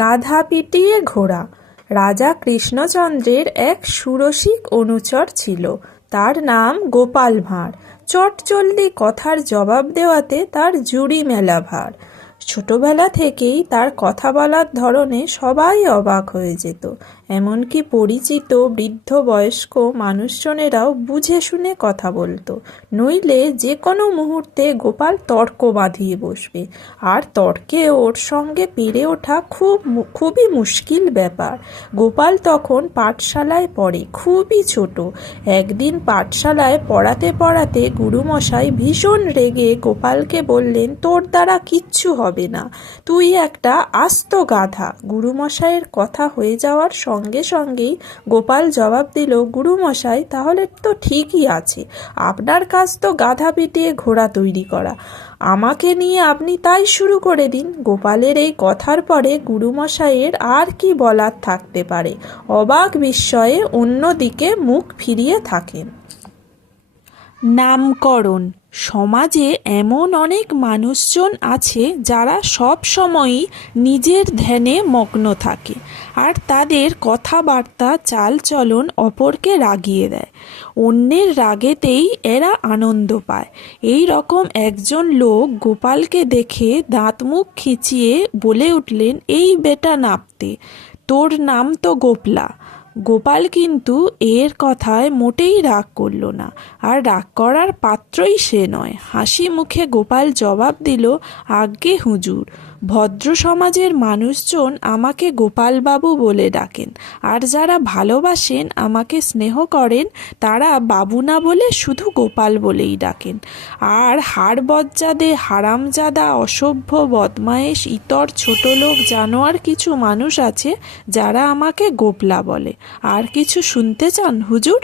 গাধা পিটিয়ে ঘোড়া। রাজা কৃষ্ণচন্দ্রের এক সুরসিক অনুচর ছিল, তার নাম গোপাল ভাঁড়। চটজলদি কথার জবাব দেওয়াতে তার জুড়ি মেলা ভার। ছোটবেলা থেকেই তার কথা বলার ধরনে সবাই অবাক হয়ে যেত, এমনকি পরিচিত বৃদ্ধ বয়স্ক মানুষজনেরাও বুঝে শুনে কথা বলতো, নইলে যে কোনো মুহূর্তে গোপাল তর্ক বাঁধিয়ে বসবে, আর তর্কে ওর সঙ্গে পেরে ওঠা খুবই মুশকিল ব্যাপার। গোপাল তখন পাঠশালায় পড়ে, খুবই ছোট। একদিন পাঠশালায় পড়াতে পড়াতে গুরুমশাই ভীষণ রেগে গোপালকে বললেন, তোর দ্বারা কিচ্ছু হবে না, তুই একটা আস্ত গাধা। গুরুমশাইয়ের কথা হয়ে যাওয়ার সঙ্গে সঙ্গেই গোপাল জবাব দিল, গুরুমশাই, তাহলে তো ঠিকই আছে, আপনার কাজ তো গাধা পিটিয়ে ঘোড়া তৈরি করা, আমাকে নিয়ে আপনি তাই শুরু করে দিন। গোপালের এই কথার পরে গুরুমশাইয়ের আর কি বলার থাকতে পারে, অবাক বিস্ময়ে অন্যদিকে মুখ ফিরিয়ে থাকেন। নামকরণ। সমাজে এমন অনেক মানুষজন আছে যারা সব সময়ই নিজের ধ্যানে মগ্ন থাকে, আর তাদের কথাবার্তা চালচলন অপরকে রাগিয়ে দেয়। অন্যের রাগেতেই এরা আনন্দ পায়। এই রকম একজন লোক গোপালকে দেখে দাঁত মুখ খিচিয়ে বলে উঠলেন, এই বেটা নাপতে, তোর নাম তো গোপলা। গোপাল কিন্তু এর কথায় মোটেই রাগ করল না, আর রাগ করার পাত্রই সে নয়। হাসি মুখে গোপাল জবাব দিল, আজ্ঞে হুজুর, ভদ্র সমাজের মানুষজন আমাকে গোপালবাবু বলে ডাকেন, আর যারা ভালোবাসেন, আমাকে স্নেহ করেন, তারা বাবু না বলে শুধু গোপাল বলেই ডাকেন। আর হাড়বজ্জাদে, হারামজাদা, অসভ্য, বদমায়েশ, ইতর ছোটলোক জানোয়ার কিছু মানুষ আছে যারা আমাকে গোপলা বলে। আর কিছু শুনতে চান হুজুর?